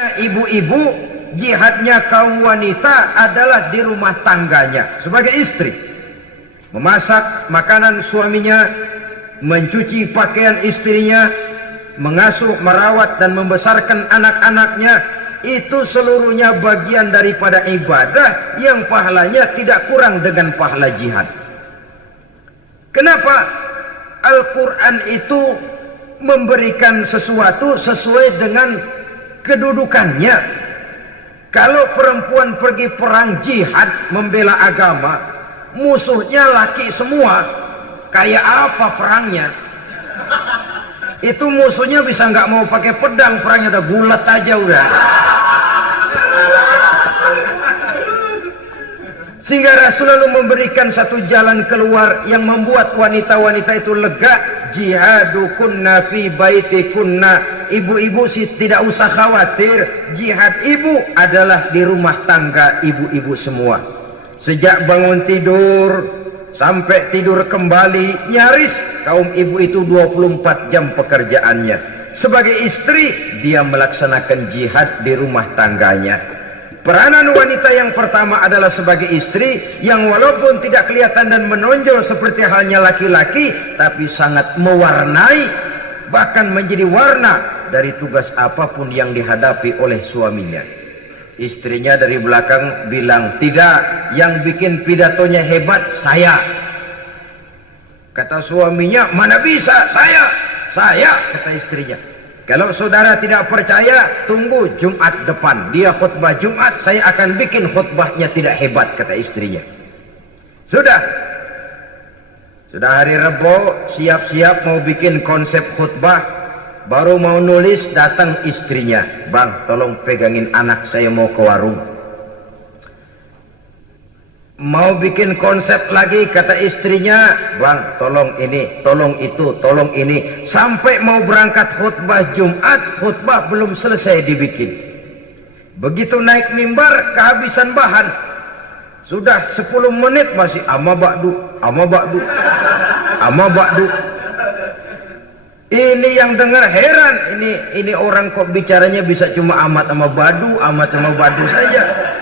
Ibu-ibu, jihadnya kaum wanita adalah di rumah tangganya sebagai istri, memasak makanan suaminya, mencuci pakaian istrinya, mengasuh, merawat dan membesarkan anak-anaknya. Itu seluruhnya bagian daripada ibadah yang pahalanya tidak kurang dengan pahala jihad. Kenapa Al-Quran itu memberikan sesuatu sesuai dengan kedudukannya? Kalau perempuan pergi perang jihad membela agama, musuhnya laki semua, kayak apa perangnya? Itu musuhnya bisa nggak mau pakai pedang, perangnya udah bulat aja udah. Sehingga Rasul lalu memberikan satu jalan keluar yang membuat wanita-wanita itu lega. Jihadukunna fi baitikunna. Ibu-ibu sih tidak usah khawatir, jihad ibu adalah di rumah tangga ibu-ibu semua. Sejak bangun tidur sampai tidur kembali, nyaris kaum ibu itu 24 jam pekerjaannya. Sebagai istri, dia melaksanakan jihad di rumah tangganya. Peranan wanita yang pertama adalah sebagai istri, yang walaupun tidak kelihatan dan menonjol seperti halnya laki-laki, tapi sangat mewarnai, bahkan menjadi warna dari tugas apapun yang dihadapi oleh suaminya. Istrinya dari belakang bilang, tidak, yang bikin pidatonya hebat saya. Kata suaminya, mana bisa, saya, kata istrinya. Kalau saudara tidak percaya, tunggu Jumat depan, dia khutbah Jumat, saya akan bikin khutbahnya tidak hebat, kata istrinya. Sudah hari Rebo, siap-siap mau bikin konsep khutbah, baru mau nulis, datang istrinya. Bang, tolong pegangin anak, saya mau ke warung. Mau bikin konsep lagi, kata istrinya, bang, tolong ini, tolong itu, tolong ini. Sampai mau berangkat khutbah Jumat, khutbah belum selesai dibikin. Begitu naik mimbar, kehabisan bahan. Sudah 10 menit masih ama ba'du. Ini yang dengar heran, ini orang kok bicaranya bisa cuma amat sama badu saja.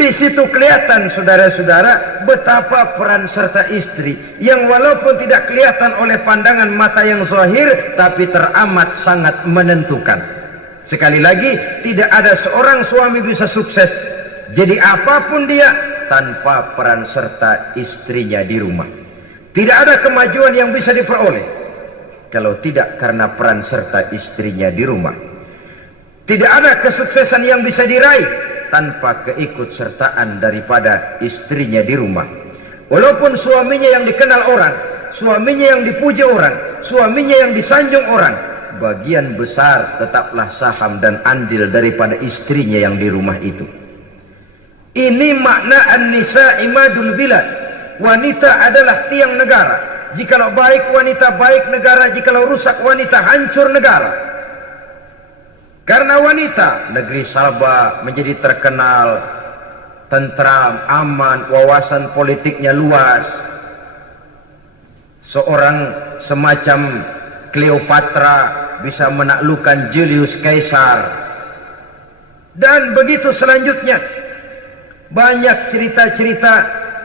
Di situ kelihatan, saudara-saudara, betapa peran serta istri yang walaupun tidak kelihatan oleh pandangan mata yang zahir, tapi teramat sangat menentukan. Sekali lagi, tidak ada seorang suami bisa sukses jadi apapun dia tanpa peran serta istrinya di rumah. Tidak ada kemajuan yang bisa diperoleh kalau tidak karena peran serta istrinya di rumah. Tidak ada kesuksesan yang bisa diraih tanpa keikutsertaan daripada istrinya di rumah. Walaupun suaminya yang dikenal orang, suaminya yang dipuji orang, suaminya yang disanjung orang, bagian besar tetaplah saham dan andil daripada istrinya yang di rumah itu. Ini makna an-nisa imadul bilad. Wanita adalah tiang negara. Jikalau baik wanita, baik negara. Jikalau rusak wanita, hancur negara. Karena wanita, negeri Sabah menjadi terkenal, tentram, aman, wawasan politiknya luas. Seorang semacam Cleopatra bisa menaklukkan Julius Caesar. Dan begitu selanjutnya. Banyak cerita-cerita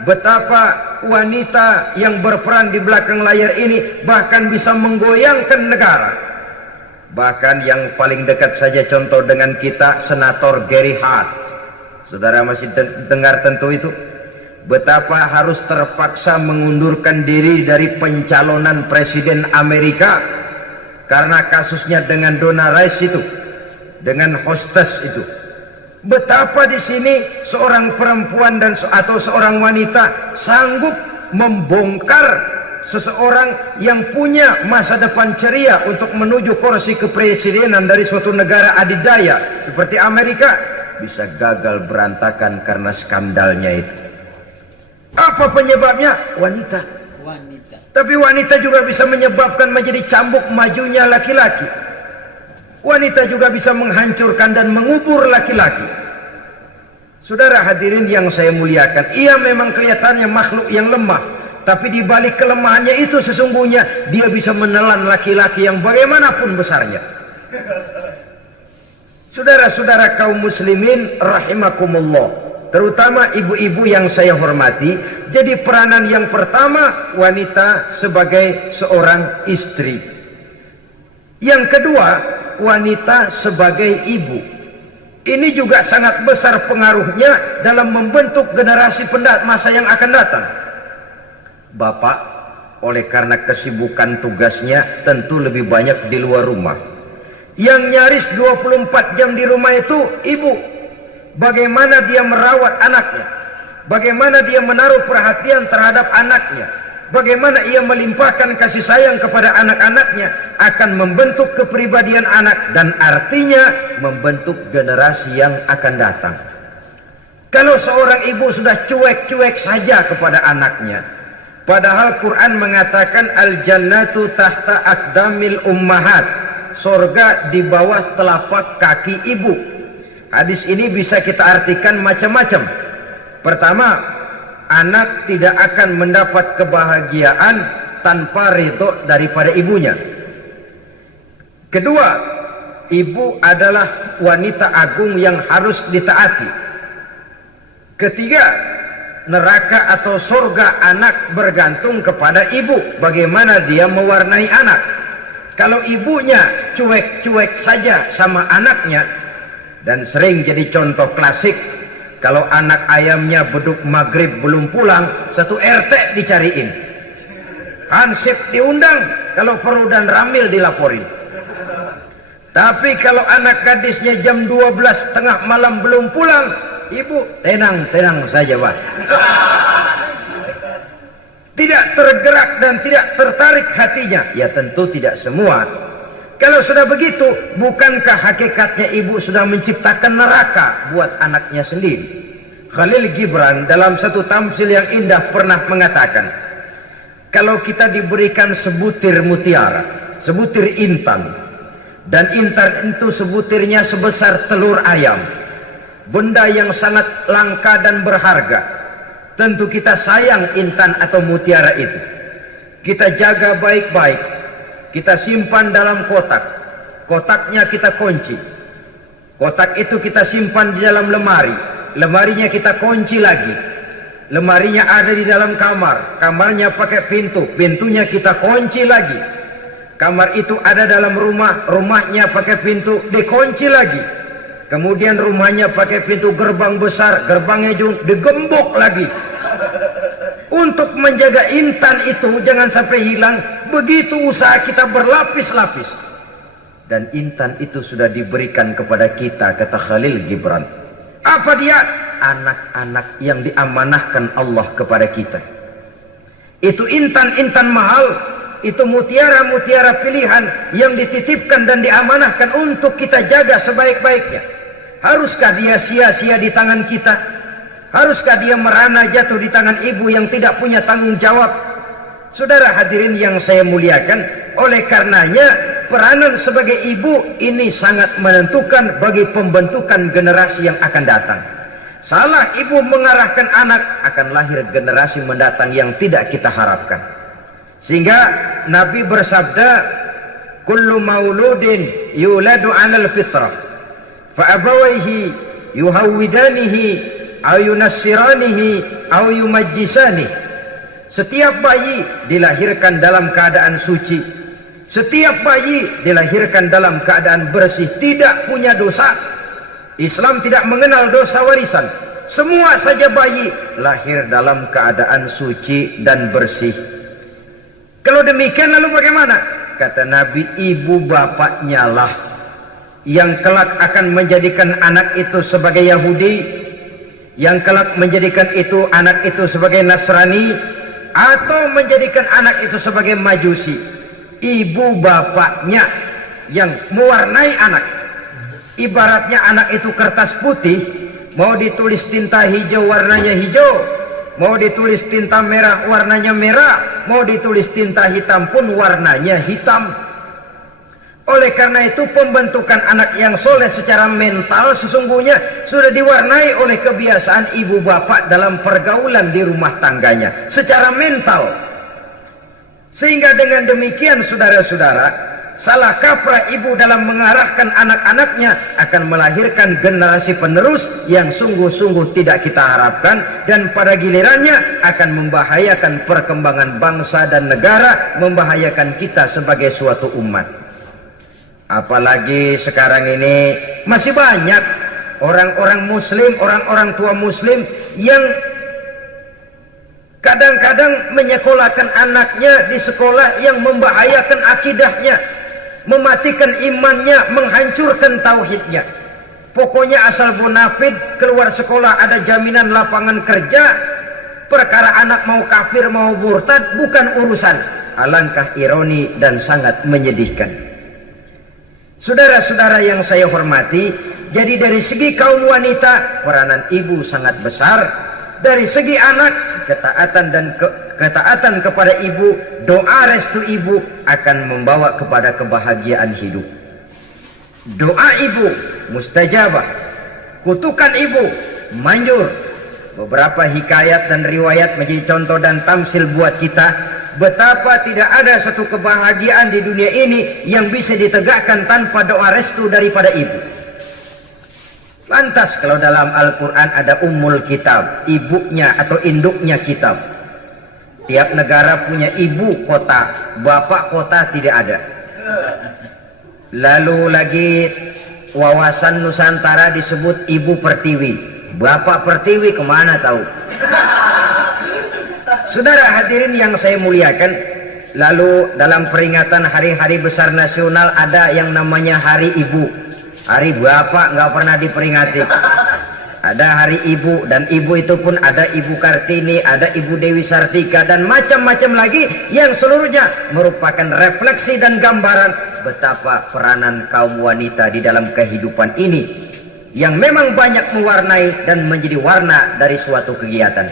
betapa wanita yang berperan di belakang layar ini bahkan bisa menggoyangkan negara. Bahkan yang paling dekat saja contoh dengan kita, Senator Gary Hart. Saudara masih dengar tentu itu. Betapa harus terpaksa mengundurkan diri dari pencalonan presiden Amerika karena kasusnya dengan Donna Rice itu, dengan hostess itu. Betapa di sini seorang perempuan atau seorang wanita sanggup membongkar seseorang yang punya masa depan ceria untuk menuju kursi kepresidenan dari suatu negara adidaya seperti Amerika, bisa gagal berantakan karena skandalnya itu. Apa penyebabnya? Wanita. Tapi wanita juga bisa menyebabkan menjadi cambuk majunya laki-laki. Wanita juga bisa menghancurkan dan mengubur laki-laki. Saudara hadirin yang saya muliakan, ia memang kelihatannya makhluk yang lemah, tapi di balik kelemahannya itu sesungguhnya dia bisa menelan laki-laki yang bagaimanapun besarnya. Saudara-saudara kaum muslimin rahimakumullah, terutama ibu-ibu yang saya hormati, jadi peranan yang pertama wanita sebagai seorang istri. Yang kedua, wanita sebagai ibu. Ini juga sangat besar pengaruhnya dalam membentuk generasi masa yang akan datang. Bapak, oleh karena kesibukan tugasnya, tentu lebih banyak di luar rumah. Yang nyaris 24 jam di rumah itu ibu. Bagaimana dia merawat anaknya, bagaimana dia menaruh perhatian terhadap anaknya, bagaimana ia melimpahkan kasih sayang kepada anak-anaknya, akan membentuk kepribadian anak dan artinya membentuk generasi yang akan datang. Kalau seorang ibu sudah cuek-cuek saja kepada anaknya, padahal Quran mengatakan al-jannatu tahta aqdamil ummahat, surga di bawah telapak kaki ibu. Hadis ini bisa kita artikan macam-macam. Pertama, anak tidak akan mendapat kebahagiaan tanpa ridho daripada ibunya. Kedua, ibu adalah wanita agung yang harus ditaati. Ketiga, neraka atau surga anak bergantung kepada ibu, bagaimana dia mewarnai anak. Kalau ibunya cuek-cuek saja sama anaknya, dan sering jadi contoh klasik, kalau anak ayamnya beduk maghrib belum pulang, satu RT dicariin, hansip diundang, kalau perlu dan ramil dilaporin. Tapi kalau anak gadisnya jam 12 tengah malam belum pulang, ibu tenang saja Pak. Tidak tergerak dan tidak tertarik hatinya. Ya tentu tidak semua. Kalau sudah begitu, bukankah hakikatnya ibu sudah menciptakan neraka buat anaknya sendiri? Khalil Gibran dalam satu tamsil yang indah pernah mengatakan, kalau kita diberikan sebutir mutiara, sebutir intan, dan intan itu sebutirnya sebesar telur ayam, benda yang sangat langka dan berharga, tentu kita sayang intan atau mutiara itu. Kita jaga baik-baik, kita simpan dalam kotak, kotaknya kita kunci, kotak itu kita simpan di dalam lemari, lemarinya kita kunci lagi, lemarinya ada di dalam kamar, kamarnya pakai pintu, pintunya kita kunci lagi, kamar itu ada dalam rumah, rumahnya pakai pintu, dikunci lagi, kemudian rumahnya pakai pintu gerbang besar, gerbangnya juga digembok lagi. Untuk menjaga intan itu jangan sampai hilang, begitu usaha kita berlapis-lapis. Dan intan itu sudah diberikan kepada kita, kata Khalil Gibran. Apa dia? Anak-anak yang diamanahkan Allah kepada kita. Itu intan-intan mahal, itu mutiara-mutiara pilihan yang dititipkan dan diamanahkan untuk kita jaga sebaik-baiknya. Haruskah dia sia-sia di tangan kita? Haruskah dia merana jatuh di tangan ibu yang tidak punya tanggung jawab? Saudara hadirin yang saya muliakan, oleh karenanya peranan sebagai ibu ini sangat menentukan bagi pembentukan generasi yang akan datang. Salah ibu mengarahkan anak, akan lahir generasi mendatang yang tidak kita harapkan. Sehingga Nabi bersabda, kullu mauludin yuladu 'alal fitrah fa abawaihi yuhawwidanihi aw yunassiranihi aw yumajjisanihi. Setiap bayi dilahirkan dalam keadaan suci, setiap bayi dilahirkan dalam keadaan bersih, tidak punya dosa. Islam tidak mengenal dosa warisan. Semua saja bayi lahir dalam keadaan suci dan bersih. Kalau demikian lalu bagaimana? Kata Nabi, ibu bapaknya lah yang kelak akan menjadikan anak itu sebagai Yahudi, yang kelak menjadikan itu anak itu sebagai Nasrani, atau menjadikan anak itu sebagai Majusi. Ibu bapaknya yang mewarnai anak. Ibaratnya anak itu kertas putih, mau ditulis tinta hijau warnanya hijau, mau ditulis tinta merah warnanya merah, mau ditulis tinta hitam pun warnanya hitam. Oleh karena itu pembentukan anak yang soleh secara mental sesungguhnya sudah diwarnai oleh kebiasaan ibu bapak dalam pergaulan di rumah tangganya secara mental. Sehingga dengan demikian saudara-saudara, salah kaprah ibu dalam mengarahkan anak-anaknya akan melahirkan generasi penerus yang sungguh-sungguh tidak kita harapkan, dan pada gilirannya akan membahayakan perkembangan bangsa dan negara, membahayakan kita sebagai suatu umat. Apalagi sekarang ini masih banyak orang-orang muslim, orang-orang tua muslim yang kadang-kadang menyekolahkan anaknya di sekolah yang membahayakan akidahnya, mematikan imannya, menghancurkan tauhidnya. Pokoknya asal bonafid keluar sekolah ada jaminan lapangan kerja, perkara anak mau kafir mau murtad bukan urusan. Alangkah ironi dan sangat menyedihkan. Saudara-saudara yang saya hormati, jadi dari segi kaum wanita peranan ibu sangat besar, dari segi anak ketaatan kepada ibu, doa restu ibu akan membawa kepada kebahagiaan hidup. Doa ibu mustajabah, kutukan ibu manjur. Beberapa hikayat dan riwayat menjadi contoh dan tamsil buat kita betapa tidak ada satu kebahagiaan di dunia ini yang bisa ditegakkan tanpa doa restu daripada ibu. Lantas kalau dalam Al-Quran ada ummul kitab, ibunya atau induknya kitab. Tiap negara punya ibu kota, bapak kota tidak ada. Lalu lagi wawasan Nusantara disebut ibu pertiwi, bapak pertiwi kemana tahu. Saudara hadirin yang saya muliakan, lalu dalam peringatan hari-hari besar nasional ada yang namanya Hari Ibu. Hari bapak nggak pernah diperingati. Ada hari ibu, dan ibu itu pun ada Ibu Kartini, ada Ibu Dewi Sartika, dan macam-macam lagi yang seluruhnya merupakan refleksi dan gambaran betapa peranan kaum wanita di dalam kehidupan ini yang memang banyak mewarnai dan menjadi warna dari suatu kegiatan.